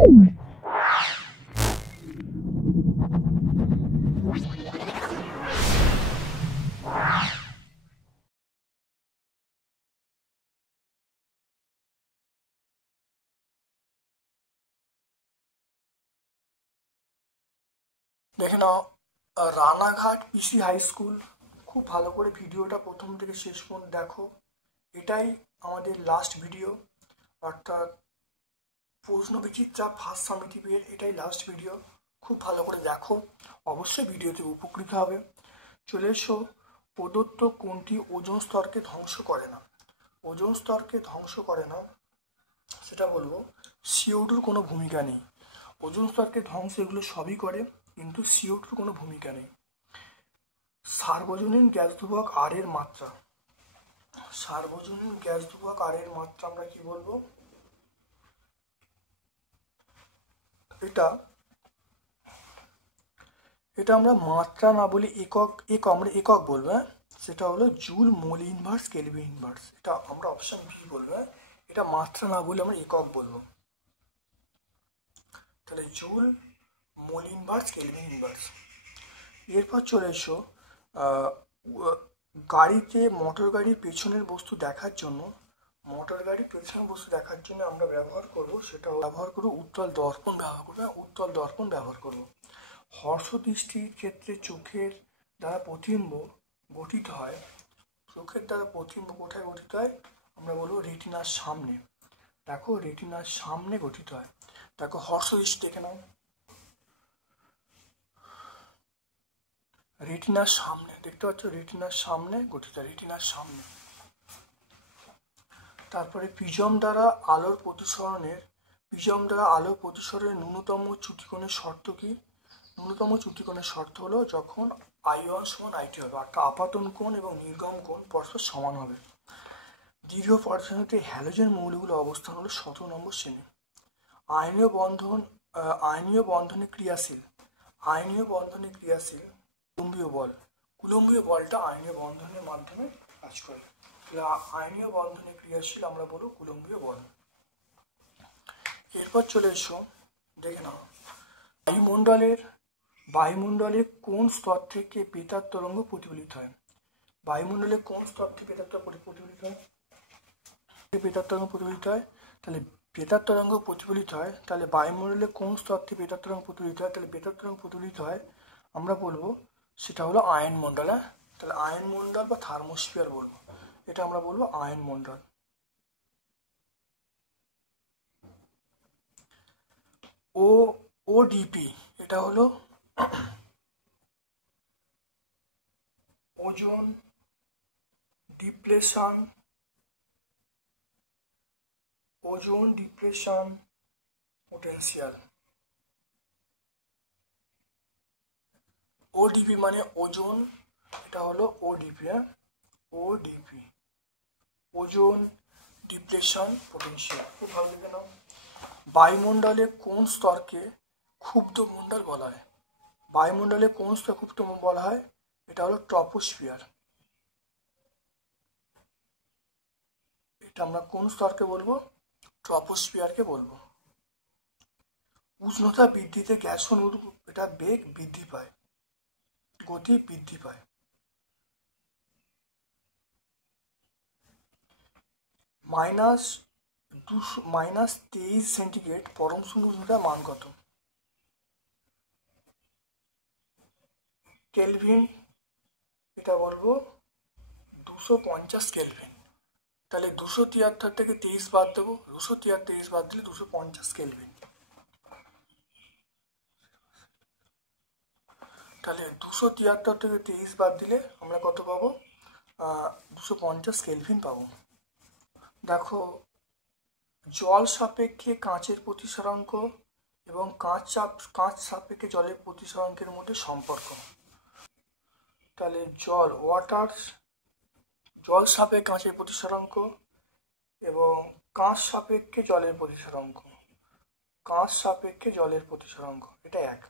দেখে নাও, রানাঘাট পিসি high school. খুব ভালো করে ভিডিওটা প্রথম থেকে শেষ পর্যন্ত দেখো। এটাই আমাদের লাস্ট ভিডিও, অর্থাৎ প্রশ্ন বিচিত্রা ফার্স্ট সামেটিভের এটাই লাস্ট ভিডিও। খুব ভালো করে দেখো, অবশ্যই ভিডিওতে উপকৃত হবে। চলে এসো, প্রদত্ত কোনটি ওজোন স্তরকে ধ্বংস করে না? ওজোন স্তরকে ধ্বংস করে না সেটা বলবো, CO2-র কোনো ভূমিকা নেই। ওজোন স্তরকে ধ্বংস এগুলো সবই করে, কিন্তু CO2-র কোনো ভূমিকা নেই। সার্বজনীন গ্যাস ধ্রুবক আর এর মাত্রা। সার্বজনীন গ্যাস ধ্রুবক আর এর মাত্রা আমরা কি বলবো? এটা এটা আমরা মাত্রা না বলি আমরা একক বলবো, হ্যাঁ। সেটা হলো joule mole inverse kelvin inverse. এটা আমরা অপশন বি বলবো, হ্যাঁ। এটা মাত্রা না বলে আমরা একক বলবো। তাহলে joule mole inverse kelvin inverse. এরপর চলে এসো, গাড়িতে মোটর গাড়ির পেছনের বস্তু দেখার জন্য আমরা ব্যবহার করব, সেটা ব্যবহার করব উত্তল দর্পণ ব্যবহার করব। হর্ষদৃষ্টির ক্ষেত্রে চোখের দ্বারা প্রতিবিম্ব গঠিত হয়। চোখের দ্বারা প্রতিবিম্ব কোথায় গঠিত হয়? আমরা বলবো রেটিনার সামনে। দেখো, রেটিনার সামনে গঠিত হয়। দেখো, হর্ষদৃষ্টি দেখে নাও, রেটিনার সামনে দেখতে পাচ্ছ, রেটিনার সামনে গঠিত, রেটিনার সামনে। তারপরে প্রিজম দ্বারা আলোর প্রতিসরণের ন্যূনতম চ্যুতিকোণের শর্ত কি? ন্যূনতম চ্যুতিকোণের শর্ত হলো যখন I1 সমান IT হবে, অর্থাৎ আপাতন কোণ এবং নির্গম কোণ পরস্পর সমান হবে। দীর্ঘ পর্যায়তে হ্যালোজেন মৌলগুলোর অবস্থান হলো 17 নম্বর শ্রেণী। আয়নীয় বন্ধনে ক্রিয়াশীল কুলম্বীয় বলটা আয়নীয় বন্ধনের মাধ্যমে কাজ করে। আয়নীয় বন্ধনে ক্রিয়াশীল আমরা বলবো কুলম্বীয় বল। এরপর চলে এসো, দেখে নাও, বায়ুমণ্ডলের কোন স্তর থেকে বেতার তরঙ্গ প্রতিফলিত হয়? বায়ুমণ্ডলের কোন স্তর থেকে বেতার তরঙ্গ প্রতিফলিত হয়? তাহলে বেতার তরঙ্গ প্রতিফলিত হয়, তাহলে বায়ুমণ্ডলের কোন স্তর থেকে বেতার তরঙ্গ প্রতিফলিত হয়? তাহলে বেতার তরঙ্গ প্রতিফলিত হয় আমরা বলবো সেটা হলো আয়নমণ্ডল। হ্যাঁ, তাহলে আয়নমণ্ডল বা থার্মোস্ফিয়ার বলবো, এটা আমরা বলবো আয়নমণ্ডল। ওডিপি এটা হলো ওজোন ডিপ্লেশন পোটেনশিয়াল। ওডিপি মানে ওজোন, এটা হলো ওডিপি, হ্যাঁ, ওডিপি, ওজোন ডিপ্লেশন পোটেনশিয়াল। খুব ভালো লিখে নাও। বায়ুমণ্ডলে কোন স্তরকে ক্ষুব্ধ মণ্ডল বলা হয়? বায়ুমণ্ডলে কোন স্তর ক্ষুব্ধ বলা হয়? এটা হলো ট্রপোস্ফিয়ার। এটা আমরা কোন স্তরকে বলবো? ট্রপোস্ফিয়ারকে বলবো। উষ্ণতা বৃদ্ধিতে গ্যাস অনুরূপ এটা বেগ বৃদ্ধি পায়, গতি বৃদ্ধি পায়। -23 সেন্টিগ্রেড পরম শূন্য উষ্ণতার মান কত? কেলভিন, এটা বলবো 250 কেলভিন। তাহলে 273 থেকে 23 বাদ দেবো, 273 বাদ দিলে 250 কেলভিন। তাহলে 273 থেকে 23 বাদ দিলে আমরা কত পাবো? 250 কেলভিন পাবো। দেখো, জল সাপেক্ষে কাঁচের প্রতিসরাঙ্ক এবং কাঁচ সাপেক্ষে জলের প্রতিসরাঙ্কের মধ্যে সম্পর্ক। তাহলে জল সাপেক্ষে কাঁচের প্রতিসরাঙ্ক এবং কাঁচ সাপেক্ষে জলের প্রতিসরাঙ্ক, এটা এক।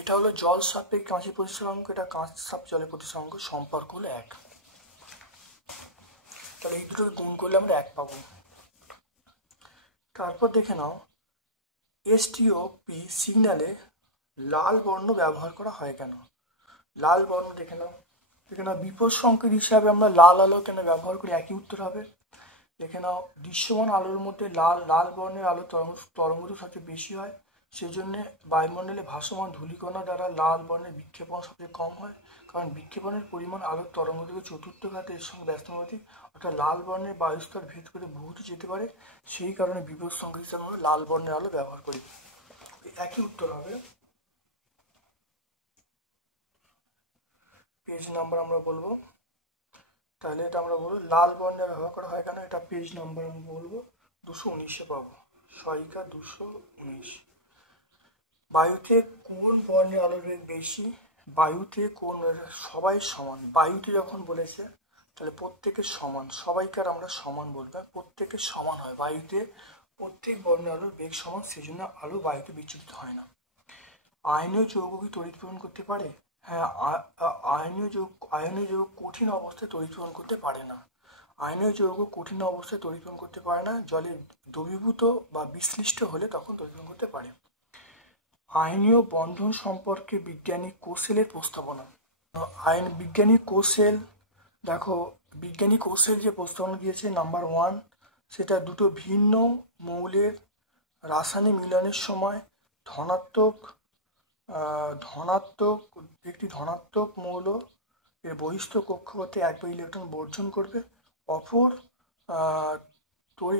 এটা হলো জল সাপেক্ষে কাঁচের প্রতিসরাঙ্ক, এটা কাঁচ সাপেক্ষে জলের প্রতিসরাঙ্ক, সম্পর্ক হলো এক। তাহলে এই দুটোকে গুণ করলে আমরা এক পাবো। তারপর দেখে নাও, এসটিওপি সিগন্যালে লাল বর্ণ ব্যবহার করা হয় কেন? লাল বর্ণ দেখে নাও, বিপদ সংকেত হিসাবে আমরা লাল আলো কেন ব্যবহার করি? একই উত্তর হবে। দেখে নাও, দৃশ্যমান আলোর মধ্যে লাল লাল বর্ণের আলো তরঙ্গরূপ সবচেয়ে বেশি হয়, সেই জন্যে বায়ুমণ্ডলে ভাসমান ধূলিকণা দ্বারা লাল বর্ণের বিক্ষেপণ সবচেয়ে কম হয়, কারণ বিক্ষেপণের পরিমাণ আলোর তরঙ্গরূপের চতুর্থ ঘাতে এর সঙ্গে ব্যস্তানুপাতিক, অর্থাৎ লাল বর্ণের বায়ুস্তর ভেদ করে বহুদূর যেতে পারে, সেই কারণে বিপদ সংকেত হিসাবে আমরা লাল বর্ণের আলো ব্যবহার করি। একই উত্তর হবে। পেজ নাম্বার আমরা বলবো, তাহলে এটা আমরা বলবো লাল বর্ণের ব্যবহার করা হয় কেন, এটা পেজ নাম্বার আমি বলবো 219-এ পাবো, সহায়িকা 219। বায়ুতে কোন বর্ণের আলোর বেগ বেশি? বায়ুতে কোন, সবাই সমান, বায়ুতে যখন বলেছে তাহলে প্রত্যেকের সমান, সবাইকার আমরা সমান বলবো, প্রত্যেকের সমান হয়, বায়ুতে প্রত্যেক বর্ণের আলোর বেগ সমান, সেই জন্য আলো বায়ুতে বিচ্ছুরিত হয় না। আয়নীয় যৌগ কি তড়িৎ প্রদান করতে পারে? হ্যাঁ, আয়নীয় যৌগ কঠিন অবস্থায় তড়িৎ প্রদান করতে পারে না। আয়নীয় যৌগ কঠিন অবস্থায় তড়িৎ প্রদান করতে পারে না, জলে দ্রবীভূত বা বিশ্লিষ্ট হলে তখন তড়িৎ প্রদান করতে পারে। আয়নীয় বন্ধন সম্পর্কে বিজ্ঞানী কোসেলের প্রস্তাবনা। বিজ্ঞানী কোসেল, দেখো বিজ্ঞানী কোসেল যে প্রস্তাবনা দিয়েছে নাম্বার 1, সেটা দুটো ভিন্ন মৌলের রাসায়নিক মিলনের সময় একটি ধনাত্মক মৌল এর বহিস্থ কক্ষপথে একবার ইলেকট্রন বর্জন করবে, অপর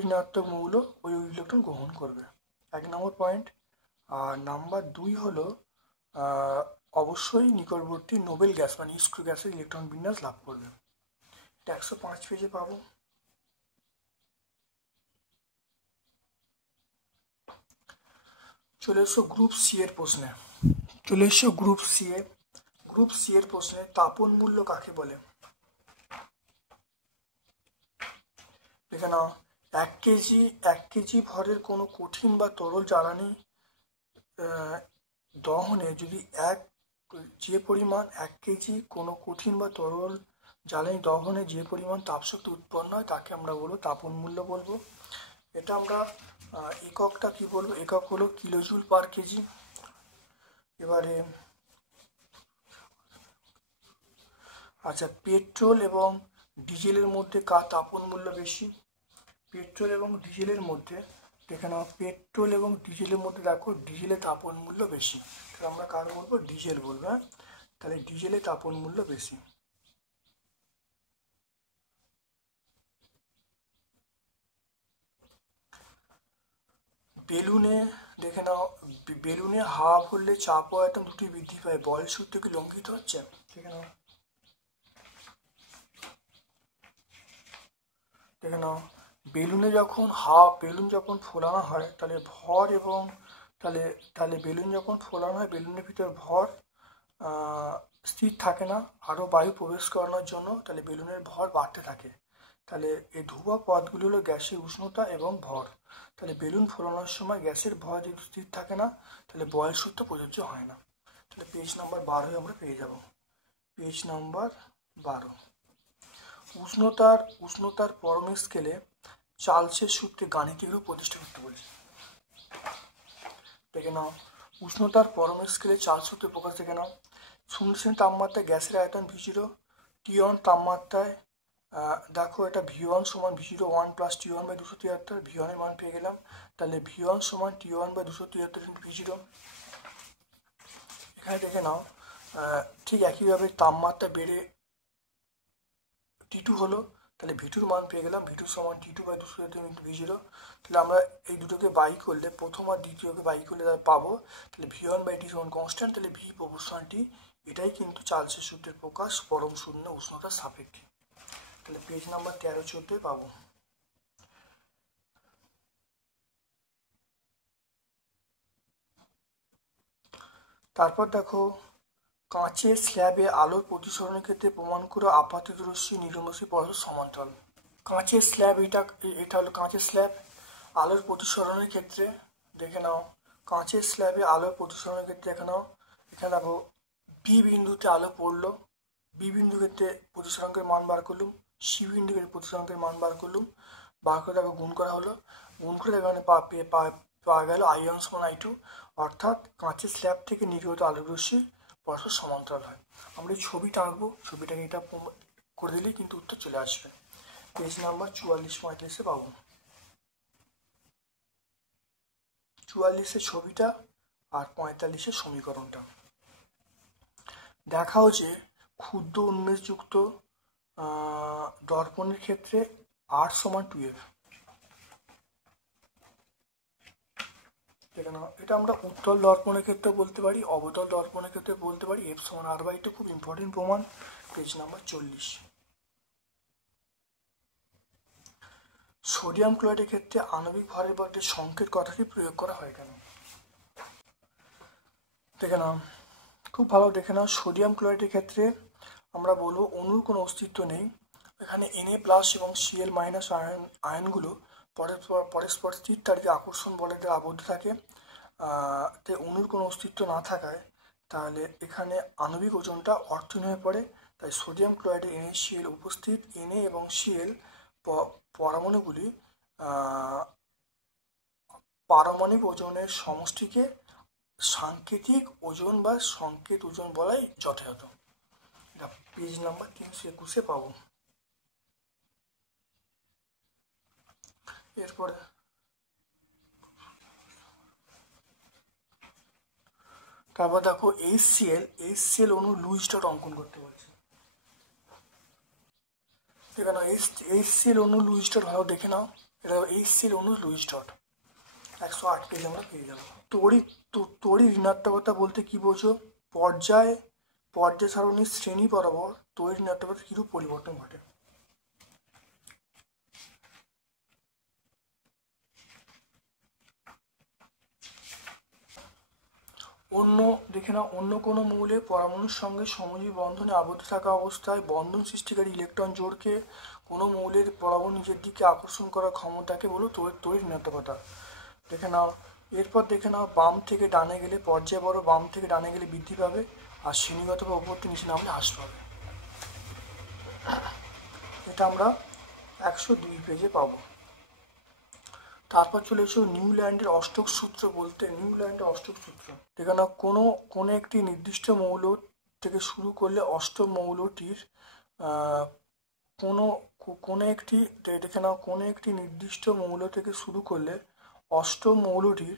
ঋণাত্মক মৌল ওই ইলেকট্রন গ্রহণ করবে, 1 নম্বর পয়েন্ট। আর নাম্বার 2 হলো অবশ্যই নিকটবর্তী নোবেল গ্যাস মানে ইস্ক্রু গ্যাসের ইলেকট্রন বিন্যাস লাভ করবে। এটা 105 পেজে পাবো। চলে এসো গ্রুপ সি এর প্রশ্নে, গ্রুপ সি এর প্রশ্নে তাপন মূল্য কাকে বলে? দেখে নাও, 1 কেজি ভরের কোনো কঠিন বা তরল জ্বালানি দহনে যদি 1 কেজি কোনো কঠিন বা তরল জ্বালানি দহনে যে পরিমাণ তাপশক্তি উৎপন্ন হয় তাকে আমরা বলবো তাপন মূল্য বলবো। এটা আমরা এককটা কি বলবো? একক হলো কিলোজুল পার কেজি। এবারে আচ্ছা, পেট্রোল এবং ডিজেলের মধ্যে কার তাপন মূল্য বেশি? পেট্রোল এবং ডিজেলের মধ্যে, দেখে নাও, পেট্রোল এবং ডিজেলের মধ্যে দেখো ডিজেলের তাপন মূল্য বেশি, তাহলে আমরা কার বলবো? ডিজেল বলবো। হ্যাঁ, তাহলে ডিজেলের তাপন মূল্য বেশি। বেলুনে, দেখে নাও, বেলুনে হাওয়া ভরলে চাপ ও আয়তন দুটি বৃদ্ধি পায়, বল সূত্র কি লঙ্ঘিত হচ্ছে? দেখে নাও, বেলুনে যখন বেলুন যখন ফোলানো হয় তাহলে ভর এবং তাহলে বেলুন যখন ফোলানো হয় বেলুনের ভিতর ভর স্থির থাকে না, আরও বায়ু প্রবেশ করানোর জন্য তাহলে বেলুনের ভর বাড়তে থাকে। তাহলে এই ধ্রুবক পদগুলি হলো গ্যাসের উষ্ণতা এবং ভর। তাহলে বেলুন ফোলানোর সময় গ্যাসের ভর যদি স্থির থাকে না তাহলে বয়েল সূত্র প্রযোজ্য হয় না। তাহলে পেজ নাম্বার 12 আমরা পেয়ে যাব, পেজ নাম্বার 12। উষ্ণতার পরম স্কেলে চার্লসের সূত্রে গাণিতিক রূপ প্রতিষ্ঠা করতে বলেছে। দেখে নাও, উষ্ণতার পরম স্কেলে চার্লস সূত্রে প্রকাশ, দেখে নাও, 0 তাপমাত্রায় গ্যাসের আয়তন V0, T1 তাপমাত্রায় দেখো এটা V1 সমান V0 1 plus T1 by 273, V1 এর মান পেয়ে গেলাম, তাহলে V1 সমান T1 বাই 273 ইন্টু V0। এখানে দেখে নাও, ঠিক একইভাবে তাপমাত্রা বেড়ে T2 হলো, তাহলে V2 মান পেয়ে গেলাম, V2 সমান T2 বাই 273 ইন্টু V0। তাহলে আমরা এই দুটোকে বাই করলে, প্রথম আর দ্বিতীয়কে বাই করলে পাবো, তাহলে V1 বাই T সমান কনস্ট্যান্ট, তাহলে V প্রপোর্শনাল T। এটাই কিন্তু চার্লসের সূত্রের প্রকাশ পরম শূন্য উষ্ণতার সাপেক্ষে। তাহলে পেজ নাম্বার 13-14 পাবো। তারপর দেখো, কাঁচের স্ল্যাবে আলোর প্রতিসরণের ক্ষেত্রে প্রমাণ করে আপাতিত রশ্মি নির্গমনশীল পদার্থ সমান্তরাল। কাঁচের স্ল্যাব, এটা হলো কাঁচের স্ল্যাব। আলোর প্রতিসরণের ক্ষেত্রে দেখে নাও, কাঁচের স্ল্যাবে আলোর প্রতিসরণের ক্ষেত্রে দেখে নাও, এখানে দেখো বি বিন্দুতে আলো পড়লো, বি বিন্দু ক্ষেত্রে প্রতিসরাঙ্কের মান বার করলুম, সি বিন্দু ক্ষেত্রে প্রতিসরাঙ্কের মান বার করলুম, বার করে দেখো গুণ করা হলো, গুণ করে দেখো পাওয়া গেল I1 সমান I2, অর্থাৎ কাঁচের স্ল্যাব থেকে নির্গত আলোক রশ্মি পরস্পর সমান্তরাল হয়। আমরা এই ছবিটা আঁকবো, ছবিটাকে এটা করে দিলেই কিন্তু উত্তর চলে আসবে। পেজ নাম্বার 44-45 পাবো। 44 ছবিটা আর 45 সমীকরণটা। দেখাও যে ক্ষুদ্র উন্মেষযুক্ত দর্পণের ক্ষেত্রে R সমান 2F। দেখে নাও, এটা আমরা উত্তল দর্পণের ক্ষেত্রে বলতে পারি, অবতল দর্পণের ক্ষেত্রে বলতে পারি। F সমান R/2 খুব ইম্পর্টেন্ট প্রমাণ। Page number 40। সোডিয়াম ক্লোরাইডের ক্ষেত্রে আণবিক ভরের বদলে সংকেত কথাটি প্রয়োগ করা হয় কেন? দেখে নাও, খুব ভালো দেখে নাও। সোডিয়াম ক্লোরাইডের ক্ষেত্রে আমরা বলবো অণুর কোনো অস্তিত্ব নেই। এখানে Na+ এবং Cl- আয়নগুলো পরস্পর স্থির তারিতে আকর্ষণ বলের দ্বারা আবদ্ধ থাকে। তাই অণুর কোনো অস্তিত্ব না থাকায় তাহলে এখানে আণবিক ওজনটা অর্থহীন হয়ে পড়ে। তাই সোডিয়াম ক্লোরাইডে NaCl উপস্থিত Na এবং Cl পরমাণুগুলি পারমাণবিক ওজনের সমষ্টিকে সাংকেতিক ওজন বা সংকেত ওজন বলাই যথাযথ। এটা পেজ নাম্বার 321 পাবো। এরপরে তারপর দেখো HCl অণু লুইস ডট অঙ্কন করতে বলছে। দেখে নাও, HCl অণু লুইস ডট ভালো দেখে নাও। এটা HCl অণু লুইস ডট 108 পেজে আমরা পেয়ে যাবো। তড়িৎ ঋণাত্মকতা বলতে কি বোঝো? পর্যায় সারণীর শ্রেণী বরাবর তড়িৎ ঋণাত্মকতার কিরূপ পরিবর্তন ঘটে? দেখে নাও, অন্য কোনো মৌলে পরমাণুর সঙ্গে সমজীবী বন্ধনে আবদ্ধ থাকা অবস্থায় বন্ধন সৃষ্টিকারী ইলেকট্রন জোড়কে কোনো মৌলের পরমাণু নিজের দিকে আকর্ষণ করার ক্ষমতাকে বলো তড়িৎ ঋণাত্মকতা। দেখে নাও, এরপর দেখে নাও, বাম থেকে ডানে গেলে পর্যায় বড়, বাম থেকে ডানে গেলে বৃদ্ধি পাবে, আর শ্রেণীগত বা উপর থেকে নিচে নামলে হ্রাস পাবে। এটা আমরা 102 পেজে পাবো। তারপর চলে এসো নিউল্যান্ডের অষ্টক সূত্র বলতে। নিউল্যান্ডের অষ্টক সূত্র দেখে নাও, কোনো একটি নির্দিষ্ট মৌল থেকে শুরু করলে অষ্টম মৌলটির কোনো একটি নির্দিষ্ট মৌল থেকে শুরু করলে অষ্টম মৌলটির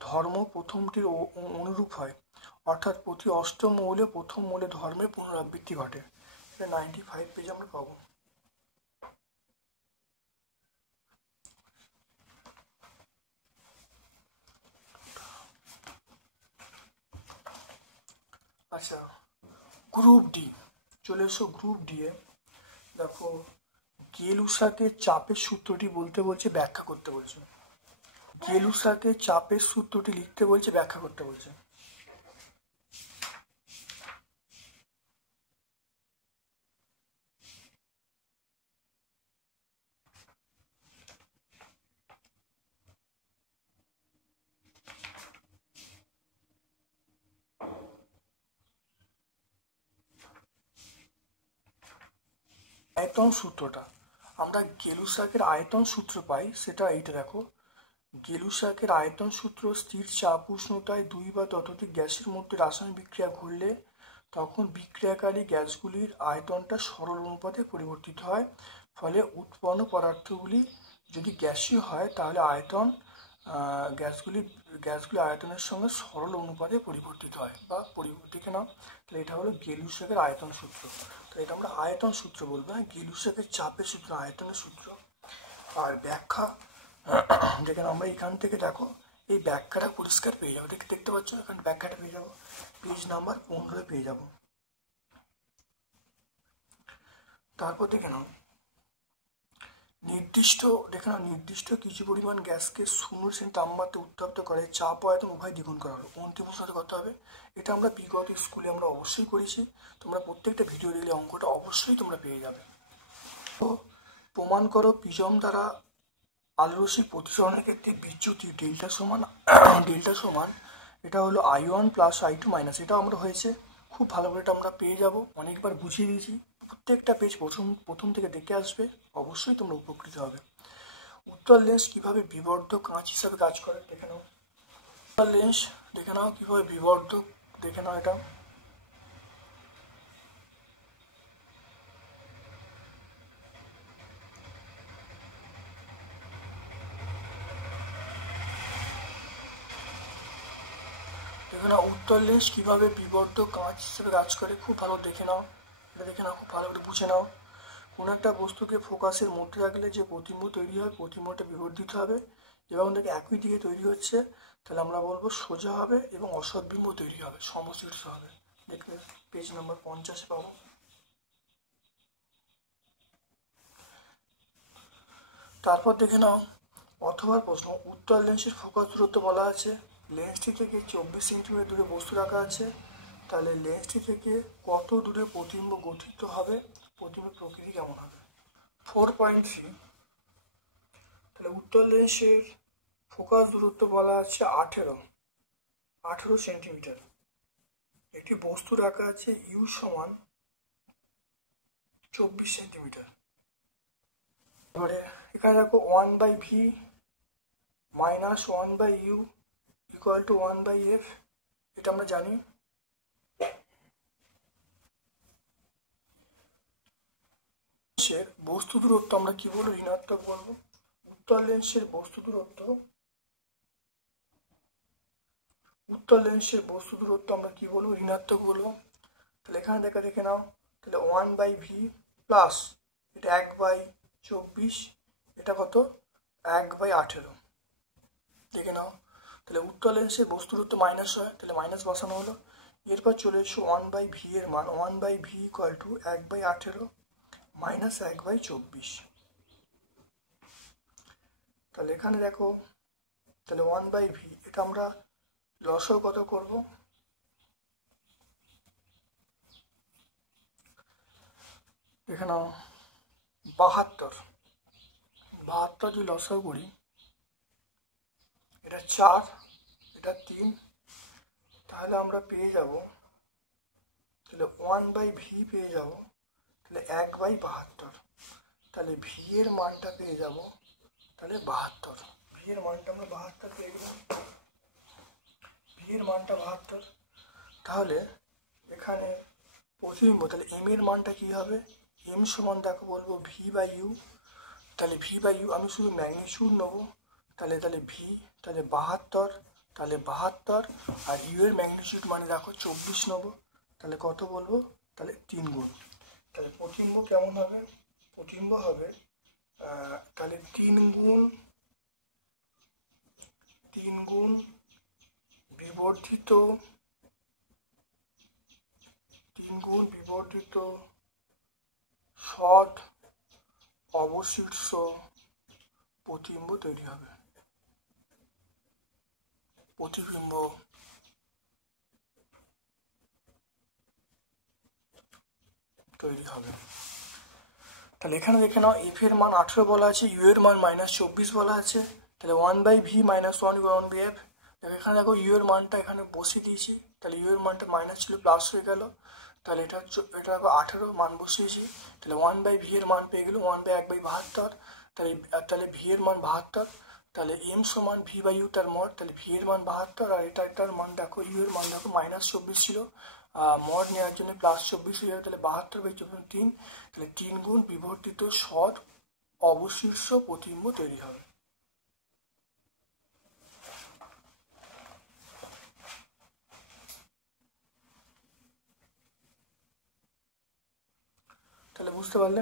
ধর্ম প্রথমটির অনুরূপ হয়, অর্থাৎ প্রতি অষ্টম মৌলে প্রথম মৌলের ধর্মের পুনরাবৃত্তি ঘটে। এটা 95 পেজে আমরা পাবো। আচ্ছা, গ্রুপ ডি চলে এসো। গ্রুপ ডি এ দেখো, গেলুসাকে চাপের সূত্রটি বলতে বলছে, ব্যাখ্যা করতে বলছে। গেলুসাকে চাপের সূত্রটি লিখতে বলছে, ব্যাখ্যা করতে বলছে। আয়তন সূত্রটা আমরা গেলুসাকের আয়তন সূত্র পাই, সেটা এইটা দেখো। গেলুসাকের আয়তন সূত্র: স্থির চাপ উষ্ণতায় দুই বা ততোধিক গ্যাসের মধ্যে রাসায়নিক বিক্রিয়া ঘটলে তখন বিক্রিয়াকারী গ্যাসগুলির আয়তনটা সরল অনুপাতে পরিবর্তিত হয়। ফলে উৎপন্ন পদার্থগুলি যদি গ্যাসীয় হয় তাহলে আয়তন গ্যাসগুলি আয়তনের সঙ্গে সরল অনুপাতে পরিবর্তিত হয় বা দেখে নাও। তাহলে এটা হলো গেলুসাকের আয়তন সূত্র। তো এটা আমরা আয়তন সূত্র বলবো। হ্যাঁ, গেলুসাকের চাপের সূত্র আয়তনের সূত্র। আর ব্যাখ্যা দেখেন, আমরা এখান থেকে দেখো এই ব্যাখ্যাটা পরিষ্কার পেয়ে যাবো। দেখতে পাচ্ছ, এখানে ব্যাখ্যাটা পেয়ে যাবো, পেজ নাম্বার 15 পেয়ে যাবো। তারপর দেখে নাও, নির্দিষ্ট কিছু পরিমাণ গ্যাসকে 0 তাপমাত্রায় উত্তপ্ত করে চাপ ও আয়তন উভয় দ্বিগুণ করা হলো। অন্তিম প্রশ্নটা করতে হবে। এটা আমরা বিগত স্কুলে আমরা অবশ্যই করেছি। তোমরা প্রত্যেকটা ভিডিও দেখলে অঙ্কটা অবশ্যই তোমরা পেয়ে যাবে। তো প্রমাণ করো প্রিজম দ্বারা আলোরশ্মির প্রতিসরণের ক্ষেত্রে বিচ্যুতি ডেল্টা সমান এটা হলো I1 + I2 - এটা আমরা হয়েছে। খুব ভালো করে এটা আমরা পেয়ে যাব, অনেকবার বুঝিয়ে দিয়েছি। প্রত্যেকটা পেজ প্রথম থেকে দেখে আসবে, অবশ্যই তোমরা উপকৃত হবে। উত্তল লেন্স কিভাবে বিবর্ধক কাঁচ হিসাবে কাজ করে দেখে নাও। উত্তল লেন্স দেখে নাও কিভাবে বিবর্ধক, দেখে নাও এটা। দেখে নাও উত্তল লেন্স কিভাবে বিবর্ধক কাঁচ হিসেবে কাজ করে, খুব ভালো দেখে নাও। এটা দেখে নাও, খুব ভালো করে বুঝে নাও। কোনো একটা বস্তুকে ফোকাসের মধ্যে রাখলে যে প্রতিবিম্ব তৈরি হয়, প্রতিবিম্বটা বিবর্ধিত হবে এবং দেখে একই দিকে তৈরি হচ্ছে, তাহলে আমরা বলবো সোজা হবে এবং অসৎবিম্ব তৈরি হবে, সমশীর্ষ হবে। দেখবে পেজ নাম্বার 50 পাবো। তারপর দেখে নাও অথবা প্রশ্ন, উত্তল লেন্সের ফোকাস দূরত্ব বলা আছে, লেন্সটি থেকে 24 সেন্টিমিটার দূরে বস্তু রাখা আছে, তাহলে লেন্সটি থেকে কত দূরে প্রতিবিম্ব গঠিত হবে, প্রতিবিম্বের প্রকৃতি কেমন হবে। 4.3, তাহলে উত্তল লেন্সের ফোকাস দূরত্ব বলা আছে 18 সেন্টিমিটার। একটি বস্তু রাখা আছে ইউ সমান 24 সেন্টিমিটার। এবারে এখানে দেখো 1/v minus 1/u equal to 1/f, এটা আমরা জানি। বস্তু দূরত্ব আমরা কি বলবো, ঋণাত্মক বলবো। উত্তল লেন্সের বস্তু দূরত্ব আমরা কি বলবো, ঋণাত্মক বলবো। তাহলে এখানে দেখে নাও, তাহলে 1/v প্লাস এটা 1/24, এটা কত 1/18, দেখে নাও। তাহলে উত্তল লেন্সের বস্তু দূরত্ব মাইনাস হয়, তাহলে মাইনাস বসানো হলো। এরপর চলে এসো 1/v এর মান, 1/v ইকুয়াল টু 1/18 মাইনাস 1/24। তাহলে এখানে দেখো, তাহলে 1/v এটা আমরা লসও কত করব, এখানে 72 যদি লসও করি, এটা 4 এটা 3, তাহলে আমরা পেয়ে যাব, তাহলে 1/v পেয়ে যাব, তাহলে 1/72, তাহলে ভি এর মানটা পেয়ে যাব, তাহলে 72, ভি এর মানটা আমরা 72 পেয়ে গেলাম, ভি এর মানটা 72। তাহলে এখানে প্রতিবিম্ব, তাহলে এম এর মানটা কি হবে, এম সমান দেখো বলবো v/u, তাহলে v/u আমি শুধু ম্যাগনিটিউড নেবো, তাহলে ভি, তাহলে 72, আর ইউ এর ম্যাগনিটিউড মানে দেখো 24 নেবো, তাহলে কত বলবো, তাহলে 3 গুণ। তাহলে প্রতিবিম্ব কেমন হবে, প্রতিবিম্ব হবে তাহলে 3 গুণ বিবর্ধিত, 3 গুণ বিবর্ধিত সৎ অবশীর্ষ প্রতিবিম্ব তৈরি হবে, প্রতিবিম্ব তৈরি হবে। তাহলে এখানে দেখে নাও, এফ এর মান 18 বলা আছে, ইউ এর মান -24 বলা আছে, তাহলে 1/v মাইনাস 1/f। দেখো এখানে দেখো ইউ এর মানটা এখানে বসিয়ে দিয়েছি, তাহলে ইউ এর মানটা মাইনাস ছিল প্লাস হয়ে গেল, তাহলে এটা দেখো 18 মান বসিয়েছি, তাহলে 1/v এর মান পেয়ে গেল 1/1/72, তাহলে ভি এর মান 72, তাহলে এম সমান v/u তার মড, তাহলে ভি এর মান 72 আর এটার মান দেখো ইউ এর মান দেখো -24 ছিল, মড নেওয়ার জন্য +24 হয়ে যাবে, তাহলে 72/3, তাহলে 3 গুণ বিবর্তিত সৎ অবশীর্ষ প্রতিবিম্ব তৈরি হবে। তাহলে বুঝতে পারলে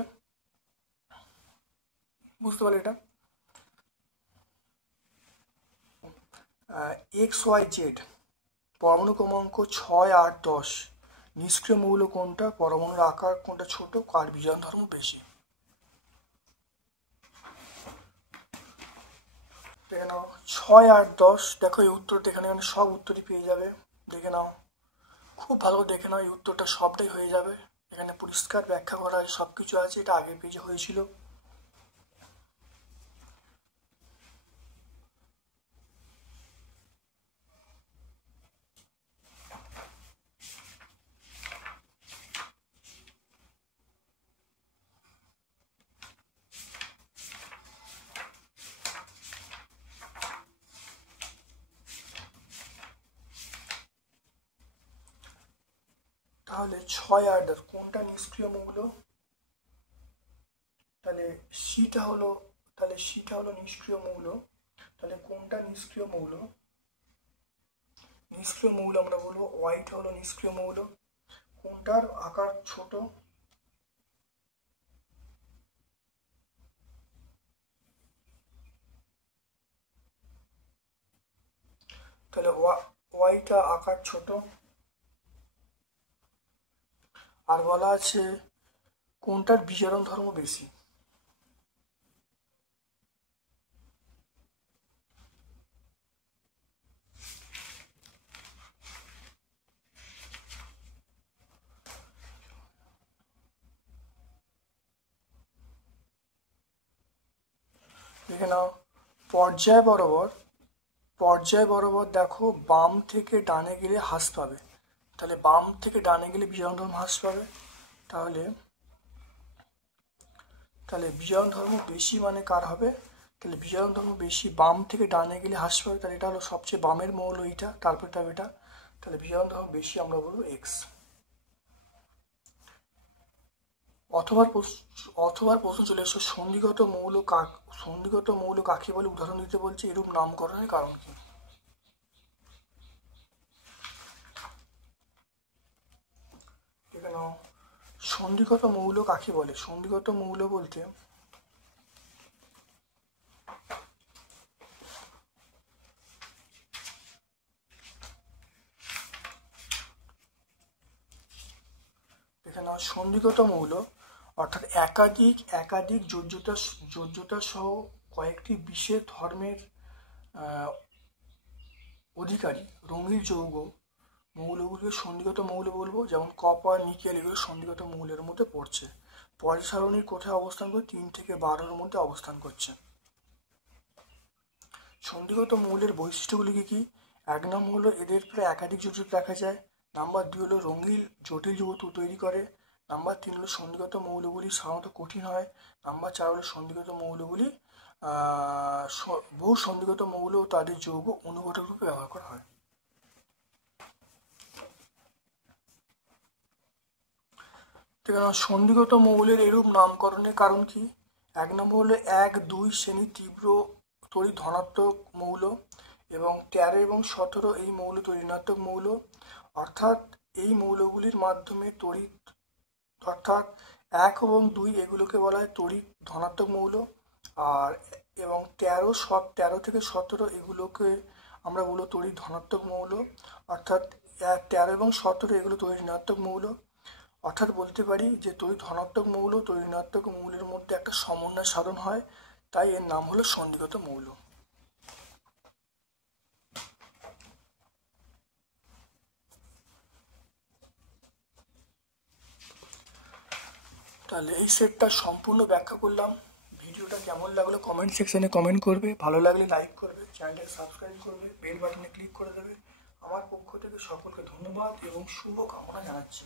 এটা XYZ পরমাণু ক্রমাঙ্ক 6, 8, 10, নিষ্ক্রিয় মৌল কোনটা, পরমাণুর আকার কোনটা ছোট, কার বিজারণ ধর্ম বেশি। দেখে নাও 6, 8, 10, দেখো এই উত্তর এখানে সব উত্তরই পেয়ে যাবে, দেখে নাও খুব ভালো দেখে নাও, এই উত্তরটা সবটাই হয়ে যাবে, এখানে পরিষ্কার ব্যাখ্যা করা আছে, সব কিছু আছে, এটা আগের পেজে হয়েছিল। তাহলে 6 অর্ডার কোনটা নিষ্ক্রিয় মৌল? তাহলে সিটা হলো নিষ্ক্রিয় মৌল। তাহলে কোনটা নিষ্ক্রিয় মৌল? নিষ্ক্রিয় মৌল আমরা বলবো ওয়াইটা হলো নিষ্ক্রিয় মৌল। কোনটার আকার ছোট? তাহলে ওয়াইটা আকার ছোট। আর বলা আছে কোনটার বিজারণ ধর্ম বেশি? দেখে নাও, পর্যায় বরাবর দেখো বাম থেকে ডানে গেলে হ্রাস পাবে। তাহলে বাম থেকে ডানে গেলে বিজারণ ধর্ম হ্রাস পাবে। তাহলে বিজারণ ধর্ম বেশি মানে কার হবে? তাহলে বিজারণ ধর্ম বেশি বাম থেকে ডানে গেলে হ্রাস পাবে। তাহলে এটা হলো সবচেয়ে বামের মৌল এইটা, তারপর এটা। তাহলে বিজারণ ধর্ম বেশি আমরা বলবো এক্স। অথবা প্রশ্ন চলে এসো, সন্ধিগত মৌল কাকে বলে উদাহরণ দিতে বলছে, এরূপ নামকরণের কারণ কি? এখানে সন্ধিগত মৌল কাকে বলে? সন্ধিগত মৌল বলতে এখানে সন্ধিগত মৌল অর্থাৎ একাধিক যোজ্যতা সহ কয়েকটি বিশেষ ধর্মের অধিকারী রঙিন যৌগ মৌলগুলিকে সন্ধিগত মৌল বলবো। যেমন কপার, নিকেল এগুলো সন্ধিগত মৌলের মধ্যে পড়ছে। পর্যায় সারণীর কোথায় অবস্থান করে? 3 থেকে 12-এর মধ্যে অবস্থান করছে। সন্ধিগত মৌলের বৈশিষ্ট্যগুলি কি? 1 নম্বর হলো এদের প্রায় একাধিক যোজ্যতা দেখা যায়। নাম্বার 2 হলো রঙিন জটিল যৌগ তৈরি করে। নাম্বার 3 হলো সন্ধিগত মৌলগুলি সাধারণত কঠিন হয়। নাম্বার 4 হলো সন্ধিগত মৌলগুলি বহু সন্ধিগত মৌল ও তাদের যৌগ অনুঘটক রূপে ব্যবহার করা হয়। সন্ধিগত মৌলের এরূপ নামকরণের কারণ কি? 1 নম্বর হলো 1-2 শ্রেণীর তীব্র তড়িৎ ধনাত্মক মৌল এবং 13 এবং 17 এই মৌল ঋণাত্মক মৌল। অর্থাৎ এই মৌলগুলির মাধ্যমে তড়িৎ অর্থাৎ 1 এবং 2 এগুলোকে বলা হয় তড়িৎ ধনাত্মক মৌল। আর এবং 13 থেকে 17 এগুলোকে আমরা বলবো তড়িৎ ধনাত্মক মৌল। অর্থাৎ 13 এবং 17 এগুলো তড়িৎ ঋণাত্মক মৌল। অর্থাৎ বলতে পারি যে তড়িৎ ধনাত্মক মৌল তড়িৎ ঋণাত্মক মৌলের মধ্যে একটা সমন্বয় সাধন হয়, তাই এর নাম হলো সন্ধিগত মৌল। তাহলে এই সেটটা সম্পূর্ণ ব্যাখ্যা করলাম। ভিডিওটা কেমন লাগলো কমেন্ট সেকশনে কমেন্ট করবে, ভালো লাগলে লাইক করবে, চ্যানেলটাকে সাবস্ক্রাইব করবে, বেল বাটনে ক্লিক করে দেবে। আমার পক্ষ থেকে সকলকে ধন্যবাদ এবং শুভকামনা জানাচ্ছি।